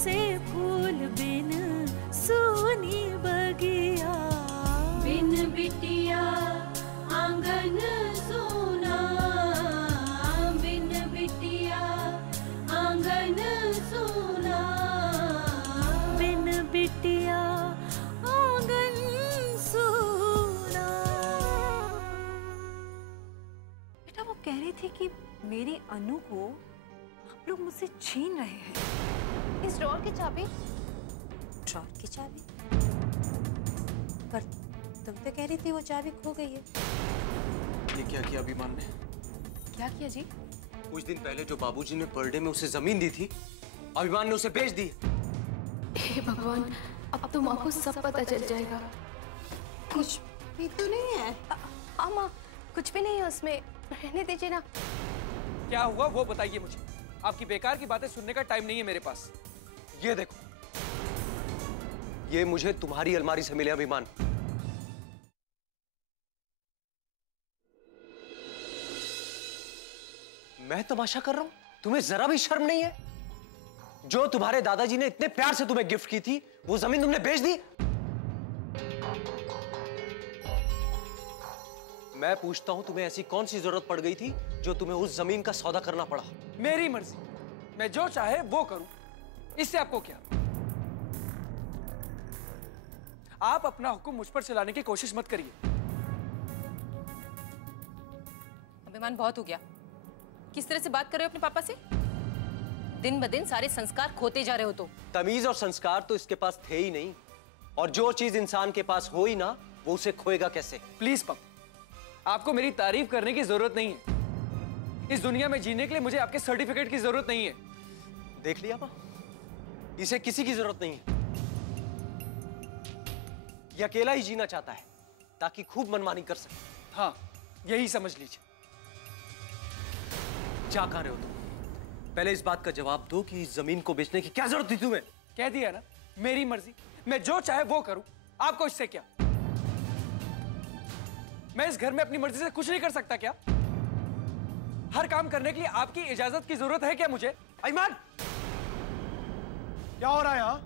से फूल बिन सोनी बगिया, बिन बिटिया आंगन सोना, बिन बिटिया आंगन सोना, बिन बिटिया आंगन सोना। बेटा वो कह रही थी कि मेरी अनु को आप लोग मुझसे छीन रहे हैं। इस ड्रॉर की चाबी? ड्रॉर की चाबी? पर तुम तो कह रही थी वो चाबी खो गई है। ये क्या किया अभिमान ने? क्या किया जी? कुछ दिन पहले जो बाबूजी ने बर्थडे में उसे जमीन दी थी, अभिमान ने उसे बेच दी। हे भगवान, अब तो माँ को सब पता चल जाएगा। कुछ भी तो नहीं है। हाँ माँ, कुछ भी नहीं है उसमें, रहने दीजिए ना। क्या हुआ वो बताइए मुझे। आपकी बेकार की बातें सुनने का टाइम नहीं है मेरे पास। ये देखो, ये मुझे तुम्हारी अलमारी से मिले अभिमान। मैं तमाशा कर रहा हूं, तुम्हें जरा भी शर्म नहीं है? जो तुम्हारे दादाजी ने इतने प्यार से तुम्हें गिफ्ट की थी, वो जमीन तुमने बेच दी। मैं पूछता हूं, तुम्हें ऐसी कौन सी जरूरत पड़ गई थी जो तुम्हें उस जमीन का सौदा करना पड़ा? मेरी मर्जी, मैं जो चाहे वो करूं, इससे आपको क्या? आप अपना हुक्म मुझ पर चलाने की कोशिश मत करिए। अभिमान, बहुत हो गया। किस तरह से बात कर रहे हो अपने पापा से? दिन ब दिन सारे संस्कार खोते जा रहे हो। तो तमीज और संस्कार तो इसके पास थे ही नहीं, और जो चीज इंसान के पास हो ही ना, वो उसे खोएगा कैसे? प्लीज पापा, आपको मेरी तारीफ करने की जरूरत नहीं है। इस दुनिया में जीने के लिए मुझे आपके सर्टिफिकेट की जरूरत नहीं है। देख लिया मां, इसे किसी की जरूरत नहीं है। ये अकेला ही जीना चाहता है ताकि खूब मनमानी कर सके। हाँ, यही समझ लीजिए। क्या कर रहे हो तुम? पहले इस बात का जवाब दो कि इस जमीन को बेचने की क्या जरूरत थी तुम्हें? कह दिया ना, मेरी मर्जी, मैं जो चाहे वो करूं, आपको इससे क्या? मैं इस घर में अपनी मर्जी से कुछ नहीं कर सकता क्या? हर काम करने के लिए आपकी इजाजत की जरूरत है क्या मुझे? अभिमान, क्या हो रहा है यहां?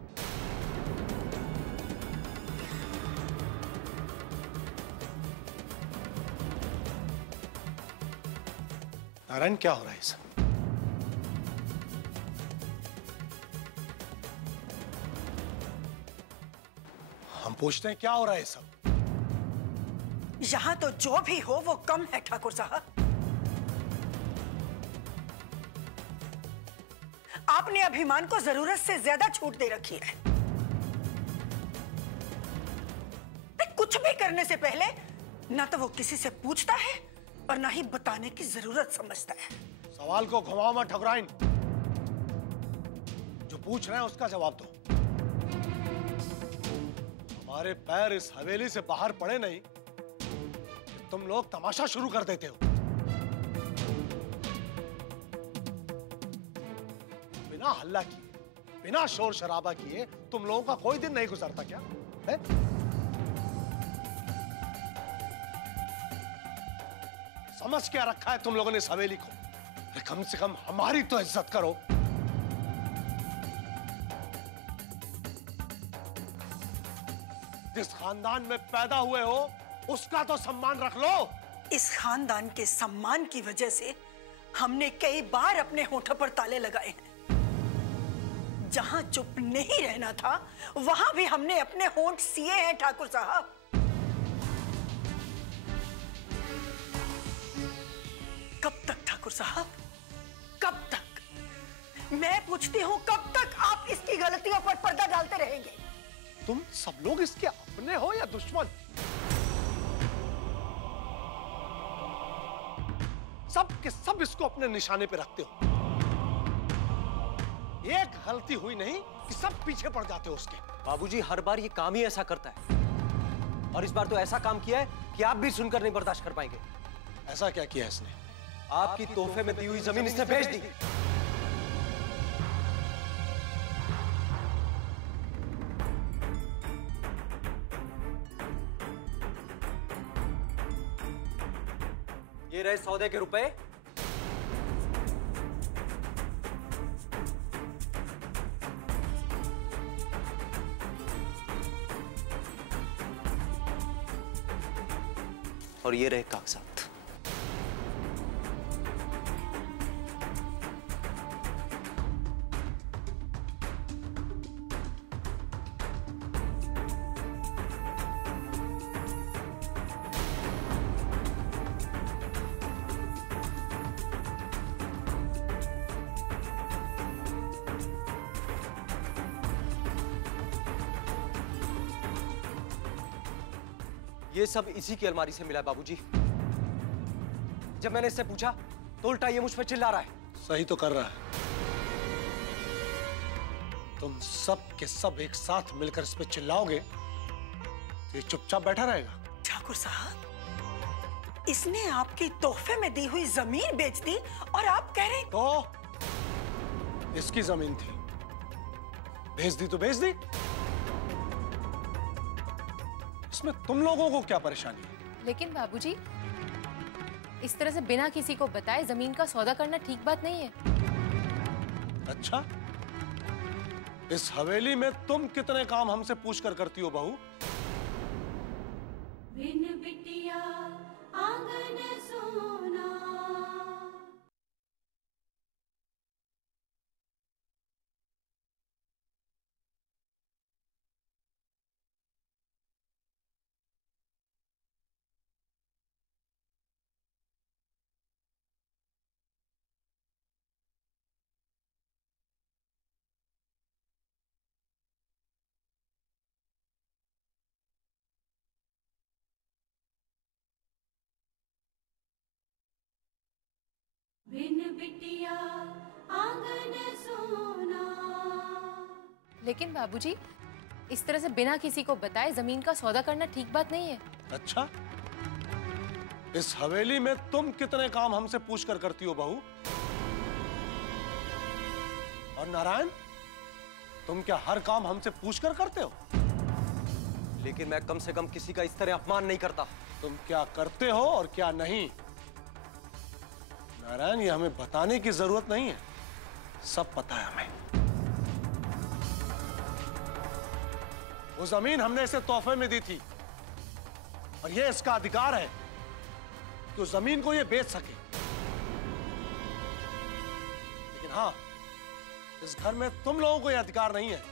नारायण, क्या हो रहा है सब? हम पूछते हैं क्या हो रहा है सब? यहां तो जो भी हो वो कम है ठाकुर साहब। आपने अभिमान को जरूरत से ज्यादा छूट दे रखी है। कुछ भी करने से पहले ना तो वो किसी से पूछता है और ना ही बताने की जरूरत समझता है। सवाल को घुमाओ मत ठकुराइन, जो पूछ रहे हैं उसका जवाब दो। हमारे पैर इस हवेली से बाहर पड़े नहीं, तुम लोग तमाशा शुरू कर देते हो। बिना हल्ला किए, बिना शोर शराबा किए तुम लोगों का कोई दिन नहीं गुजरता क्या है? समझ क्या रखा है तुम लोगों ने इस हवेली को? कम से कम हमारी तो इज्जत करो। जिस खानदान में पैदा हुए हो उसका तो सम्मान रख लो। इस खानदान के सम्मान की वजह से हमने कई बार अपने होठों पर ताले लगाए हैं। जहां चुप नहीं रहना था वहां भी हमने अपने होंठ सिए हैं ठाकुर साहब। कब तक ठाकुर साहब, कब तक? मैं पूछती हूं, कब तक आप इसकी गलतियों पर पर्दा डालते रहेंगे? तुम सब लोग इसके अपने हो या दुश्मन? सब के सब इसको अपने निशाने पे रखते हो। एक गलती हुई नहीं कि सब पीछे पड़ जाते हो उसके। बाबूजी हर बार ये काम ही ऐसा करता है, और इस बार तो ऐसा काम किया है कि आप भी सुनकर नहीं बर्दाश्त कर पाएंगे। ऐसा क्या किया इसने? आपकी तोहफे में दी हुई जमीन इसने बेच दी। ये रहे सौदे के रुपए। और ये रहे कागजात। ये सब इसी की अलमारी से मिला है बाबूजी। जब मैंने इससे पूछा तो उल्टा ये मुझ पर चिल्ला रहा है। सही तो कर रहा है। तुम सब के सब एक साथ मिलकर इस पे चिल्लाओगे तो ये चुपचाप बैठा रहेगा। ठाकुर साहब, इसने आपकी तोहफे में दी हुई जमीन बेच दी और आप कह रहे तो इसकी जमीन थी, बेच दी तो बेच दी। इसमें तुम लोगों को क्या परेशानी है? लेकिन बाबूजी, इस तरह से बिना किसी को बताए जमीन का सौदा करना ठीक बात नहीं है। अच्छा, इस हवेली में तुम कितने काम हमसे पूछकर करती हो बहू? बिन बिटिया आंगन सोना। बिन बिटिया आंगन सोना। लेकिन बाबूजी, इस तरह से बिना किसी को बताए जमीन का सौदा करना ठीक बात नहीं है। अच्छा, इस हवेली में तुम कितने काम हमसे पूछकर करती हो बहू? और नारायण, तुम क्या हर काम हमसे पूछकर करते हो? लेकिन मैं कम से कम किसी का इस तरह अपमान नहीं करता। तुम क्या करते हो और क्या नहीं, नारायण, ये हमें बताने की जरूरत नहीं है, सब पता है हमें। वो जमीन हमने इसे तोहफे में दी थी और ये इसका अधिकार है कि उस जमीन को ये बेच सके। लेकिन हाँ, इस घर में तुम लोगों को यह अधिकार नहीं है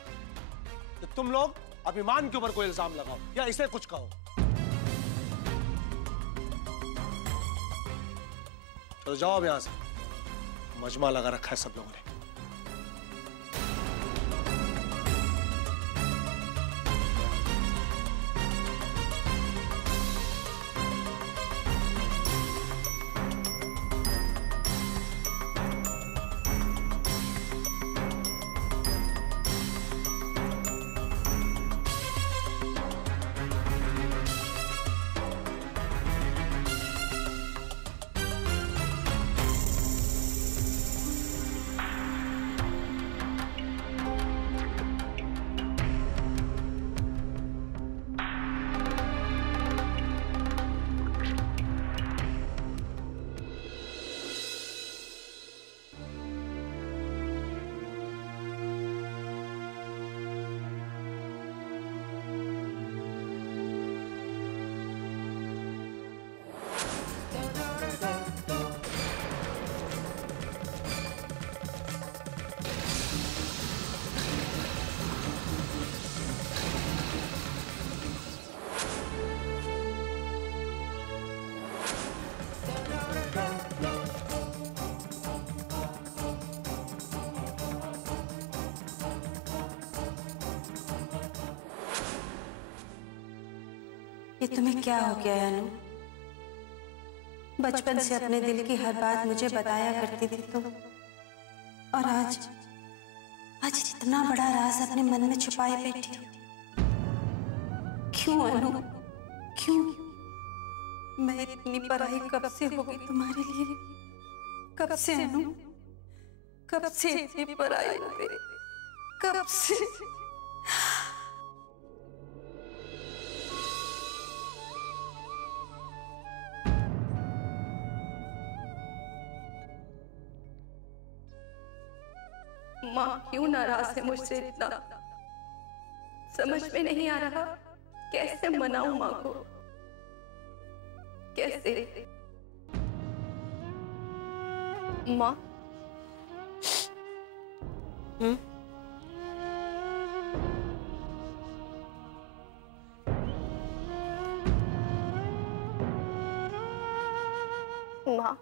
कि तुम लोग अभिमान के ऊपर कोई इल्जाम लगाओ या इसे कुछ कहो। चलो जाओ अब यहां से, मजमा लगा रखा है सब लोगों ने। ये तुम्हें क्या हो गया अनु? बचपन से अपने दिल की हर बात मुझे बताया करती थी तुम, और आज इतना बड़ा राज अपने मन में छुपाए बैठी हो। क्यों अनु, क्यों? मैं इतनी पराई कब से हो गई तुम्हारे लिए? कब से अनु, कब से इतनी पराई हो गई? कब से? माँ क्यों नाराज है मुझसे इतना? समझ में नहीं आ रहा कैसे मनाऊं माँ को। कैसे? माँ, माँ,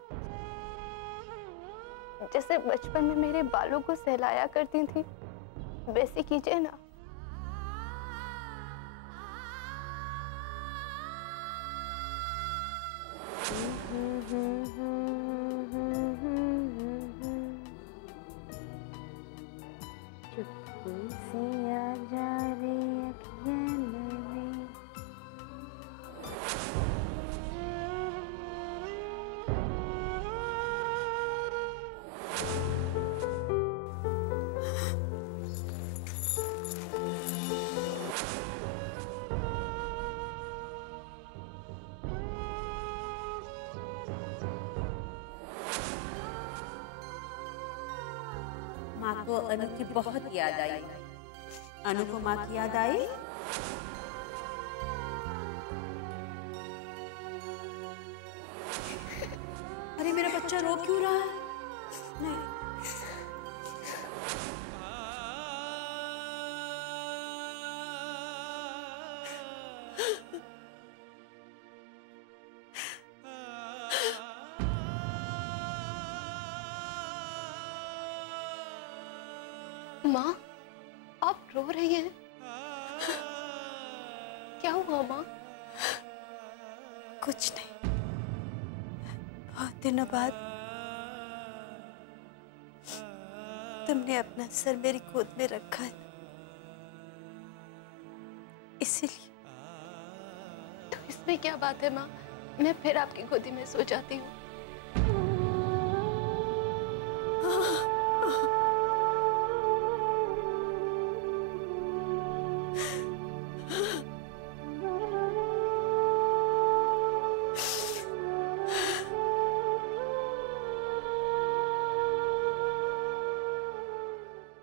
जैसे बचपन में मेरे बालों को सहलाया करती थी वैसे कीजिए ना। माँ को अनु की बहुत याद आई। अनु को माँ की याद आई? अरे मेरा बच्चा रो क्यों रहा है? नहीं। माँ, आप रो रही हैं? क्या हुआ माँ? कुछ नहीं, बहुत दिनों बाद तुमने अपना सर मेरी गोद में रखा है, इसीलिए। तो इसमें क्या बात है माँ, मैं फिर आपकी गोदी में सो जाती हूँ।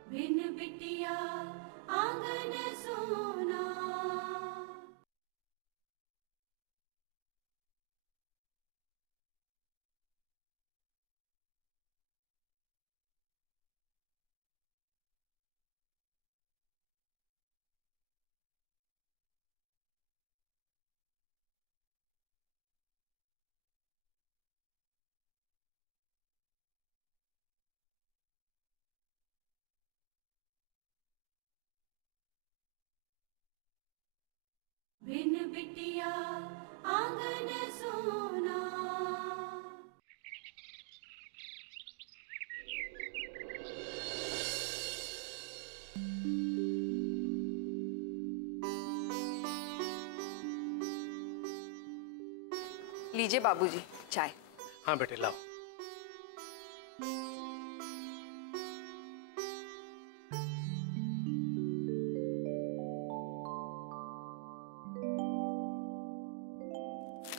बिन बिटिया आंगन सोना। बिन बिटिया आंगन सोना। लीजिए बाबूजी चाय। हाँ बेटे लाओ।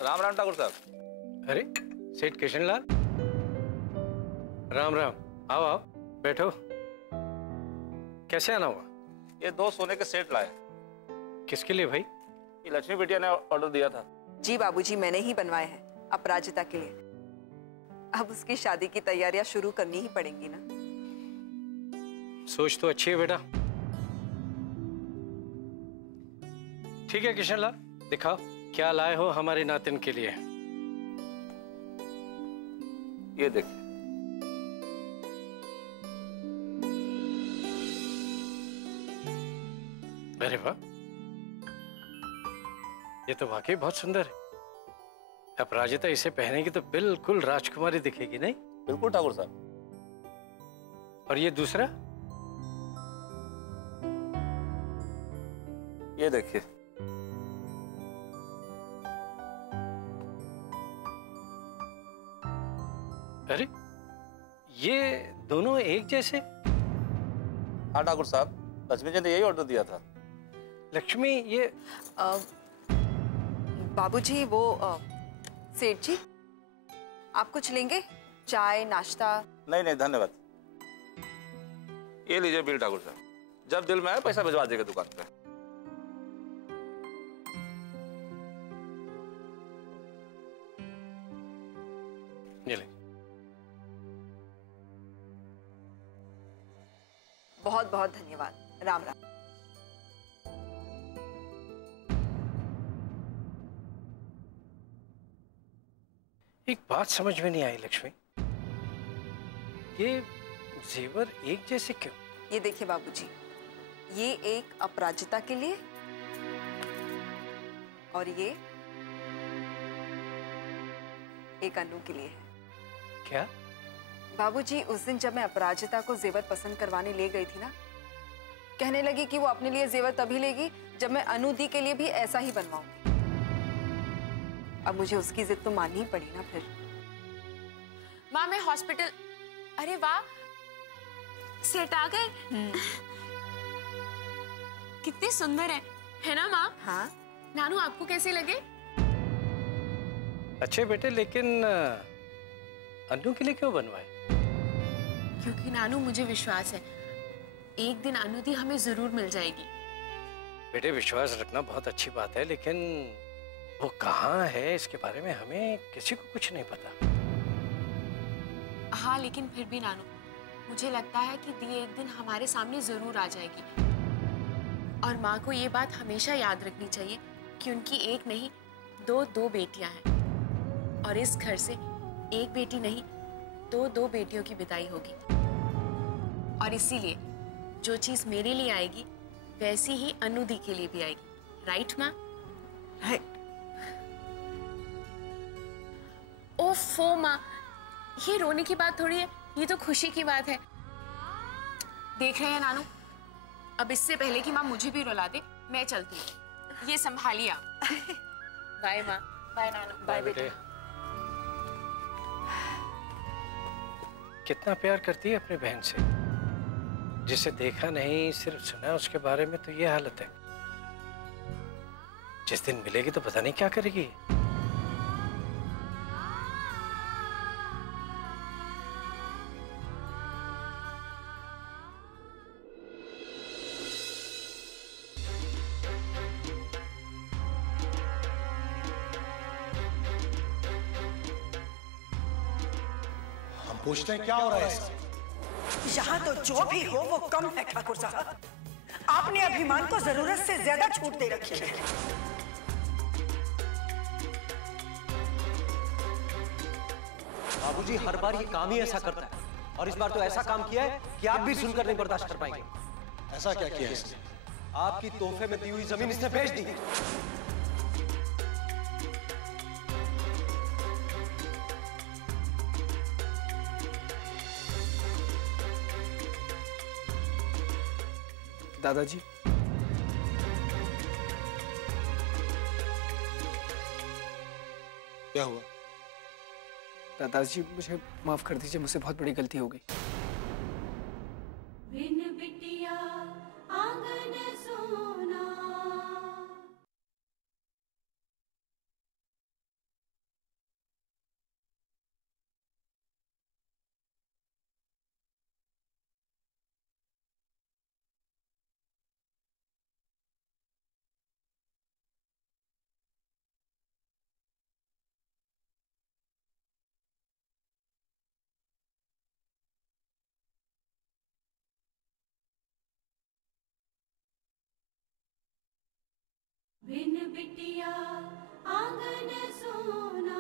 राम राम ठाकुर साहब। अरे सेठ किशनलाल, राम राम। आओ आओ बैठो। कैसे आना हुआ? ये 2 सोने के सेट लाए। किसके लिए भाई? ये लक्ष्मी बिटिया ने ऑर्डर दिया था। जी बाबूजी, मैंने ही बनवाए हैं अपराजिता के लिए। अब उसकी शादी की तैयारियां शुरू करनी ही पड़ेंगी ना। सोच तो अच्छी है बेटा। ठीक है किशनलाल, दिखाओ क्या लाए हो हमारे नातिन के लिए। ये देखिए। अरे वाह, ये तो वाकई बहुत सुंदर है। अपराजिता इसे पहनेगी तो बिल्कुल राजकुमारी दिखेगी, नहीं? बिल्कुल ठाकुर साहब। और ये दूसरा? ये देखिए। अरे ये दोनों एक जैसे? हाँ ठाकुर साहब, लक्ष्मी जी ने यही ऑर्डर दिया था। लक्ष्मी, ये बाबूजी वो सेठ जी, आप कुछ लेंगे? चाय, नाश्ता? नहीं नहीं धन्यवाद। ये लीजिए बिल ठाकुर साहब, जब दिल में आए पैसा भिजवा देगा दुकान पे। बहुत बहुत धन्यवाद। राम राम। एक बात समझ में नहीं आई लक्ष्मी, ये जेवर एक जैसे क्यों? ये देखिए बाबूजी, ये एक अपराजिता के लिए और ये एक अनु के लिए है। क्या? बाबूजी, उस दिन जब मैं अपराजिता को जेवर पसंद करवाने ले गई थी ना, कहने लगी कि वो अपने लिए जेवर तभी लेगी जब मैं अनु दी के लिए भी ऐसा ही बनवाऊंगी। अब मुझे उसकी जिद तो माननी ही पड़ी ना फिर। माँ मैं हॉस्पिटल। अरे वाह, सेट आ गए। कितने सुंदर है ना माँ? हाँ। नानू आपको कैसे लगे? अच्छे बेटे, लेकिन अनु के लिए क्यों बनवाए? क्योंकि नानू मुझे विश्वास है एक दिन अनु दी हमें जरूर मिल जाएगी। बेटे विश्वास रखना बहुत अच्छी बात है, लेकिन वो कहाँ है इसके बारे में हमें किसी को कुछ नहीं पता। हाँ लेकिन फिर भी नानू, मुझे लगता है कि दी एक दिन हमारे सामने जरूर आ जाएगी। और माँ को ये बात हमेशा याद रखनी चाहिए कि उनकी एक नहीं दो बेटियां हैं और इस घर से एक बेटी नहीं दो बेटियों की विदाई होगी। और इसीलिए जो चीज मेरे लिए आएगी वैसी ही अनु दी के लिए भी आएगी। राइट माँ? राइट। ओफो माँ, ये रोने की बात थोड़ी है, ये तो खुशी की बात है। देख रहे हैं नानू, अब इससे पहले कि माँ मुझे भी रुला दे, मैं चलती हूँ। ये संभालिए आप। बाय माँ। बाय नानू। बाय बेटे। कितना प्यार करती है अपनी बहन से, जिसे देखा नहीं सिर्फ सुना उसके बारे में तो ये हालत है। जिस दिन मिलेगी तो पता नहीं क्या करेगी। पूछते हैं क्या हो रहा है? यहाँ तो जो भी हो वो कम है ठाकुर साहब। आपने अभिमान को जरूरत से ज्यादा छूट दे रखी है। बाबूजी हर बार ये काम ही ऐसा करता है, और इस बार तो ऐसा काम किया है कि आप भी सुनकर नहीं बर्दाश्त कर पाएंगे। ऐसा क्या किया इसने? आपकी तोहफे में दी हुई जमीन इसने बेच दी। दादाजी, क्या हुआ? दादाजी मुझे माफ कर दीजिए, मुझसे बहुत बड़ी गलती हो गई। बिन बिटिया आंगन सोना। बिन बिटिया आंगन सोना।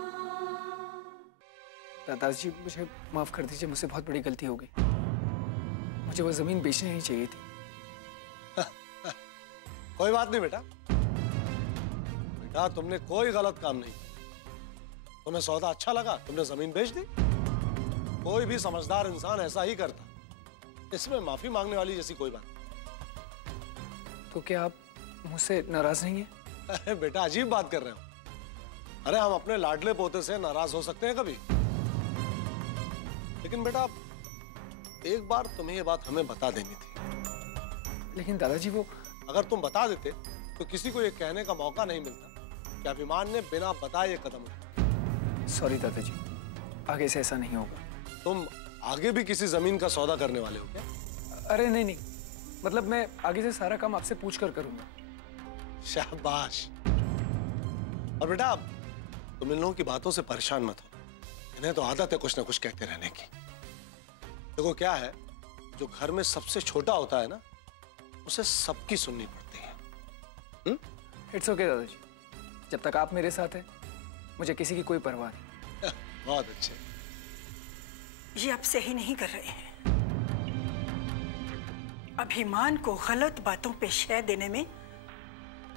दादाजी मुझे माफ कर दीजिए, मुझसे बहुत बड़ी गलती हो गई। मुझे वो जमीन बेचनी नहीं चाहिए थी। कोई बात नहीं बेटा। बेटा तुमने कोई गलत काम नहीं किया। तुम्हें सौदा अच्छा लगा, तुमने जमीन बेच दी। कोई भी समझदार इंसान ऐसा ही करता। इसमें माफी मांगने वाली जैसी कोई बात नहीं। तो क्या आप मुझसे नाराज नहीं है? अरे बेटा अजीब बात कर रहे हो। अरे हम अपने लाडले पोते से नाराज हो सकते हैं कभी? लेकिन बेटा एक बार तुम्हें ये बात हमें बता देनी थी। लेकिन दादाजी वो, अगर तुम बता देते तो किसी को ये कहने का मौका नहीं मिलता कि अभिमान ने बिना बताए ये कदम उठाया। सॉरी दादाजी, आगे से ऐसा नहीं होगा। तुम आगे भी किसी जमीन का सौदा करने वाले हो क्या? अरे नहीं, मतलब मैं आगे से सारा काम आपसे पूछ कर करूंगा। शाबाश। और बेटा तुम इन लोगों की बातों से परेशान मत हो। इन्हें तो आदत है कुछ ना कुछ कहते रहने की। देखो क्या है, जो घर में सबसे छोटा होता है ना, उसे सबकी सुननी पड़ती है। इट्स ओके दादाजी, जब तक आप मेरे साथ हैं मुझे किसी की कोई परवाह नहीं। बहुत अच्छे। ये आप सही नहीं कर रहे हैं। अभिमान को गलत बातों पे शय देने में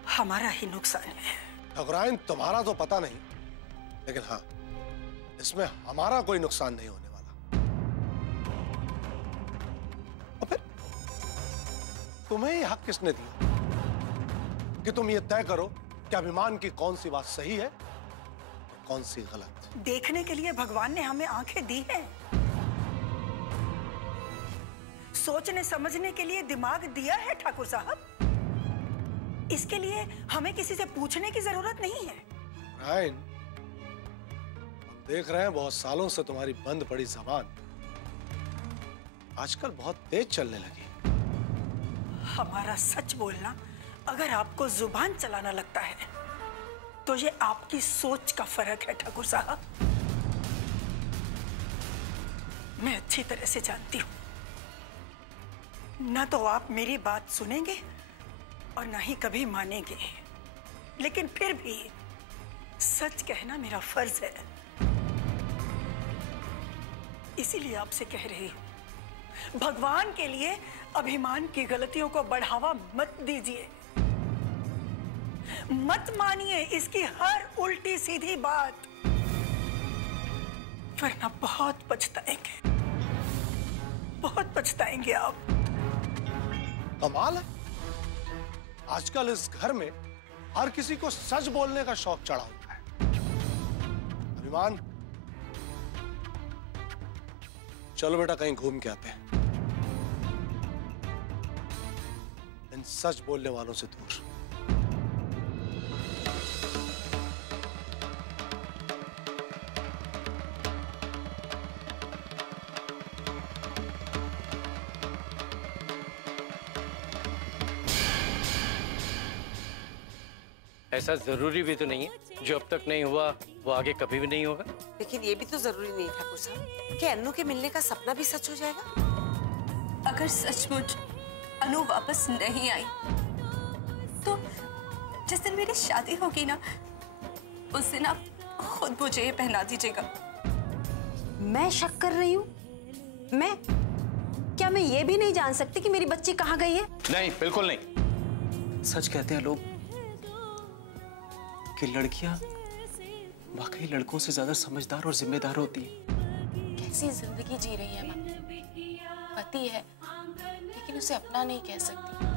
हमारा ही नुकसान है। ठाकुराइन, तुम्हारा तो पता नहीं, लेकिन हाँ, इसमें हमारा कोई नुकसान नहीं होने वाला। और फिर तुम्हें ये हक किसने दिया कि तुम ये तय करो कि अभिमान की कौन सी बात सही है और कौन सी गलत? देखने के लिए भगवान ने हमें आंखें दी हैं, सोचने समझने के लिए दिमाग दिया है ठाकुर साहब। इसके लिए हमें किसी से पूछने की जरूरत नहीं है। रायन, हम देख रहे हैं बहुत सालों से तुम्हारी बंद पड़ी जबान आजकल बहुत तेज चलने लगी। हमारा सच बोलना अगर आपको जुबान चलाना लगता है तो ये आपकी सोच का फर्क है ठाकुर साहब। मैं अच्छी तरह से जानती हूं, ना तो आप मेरी बात सुनेंगे और ना ही कभी मानेंगे, लेकिन फिर भी सच कहना मेरा फर्ज है। इसीलिए आपसे कह रही हूं, भगवान के लिए अभिमान की गलतियों को बढ़ावा मत दीजिए, मत मानिए इसकी हर उल्टी सीधी बात, वरना बहुत पछताएंगे, बहुत पछताएंगे आप। कमाल है, आजकल इस घर में हर किसी को सच बोलने का शौक चढ़ा हुआ है। अभिमान, चलो बेटा कहीं घूम के आते हैं, इन सच बोलने वालों से दूर। ऐसा जरूरी भी तो नहीं है, जो अब तक नहीं हुआ वो आगे कभी भी नहीं होगा। लेकिन ये भी तो जरूरी नहीं ठाकुर साहब कि अनु के मिलने का सपना भी सच हो जाएगा। अगर सचमुच अनु वापस नहीं आई तो जिस दिन मेरी शादी होगी ना, उस दिन आप खुद मुझे ये पहना दीजिएगा। मैं शक कर रही हूँ? मैं क्या मैं ये भी नहीं जान सकती कि मेरी बच्ची कहाँ गई है? नहीं, बिल्कुल नहीं। सच कहते हैं लोग कि लड़कियां वाकई लड़कों से ज्यादा समझदार और जिम्मेदार होती हैं। कैसी जिंदगी जी रही है माँ, पति है लेकिन उसे अपना नहीं कह सकती।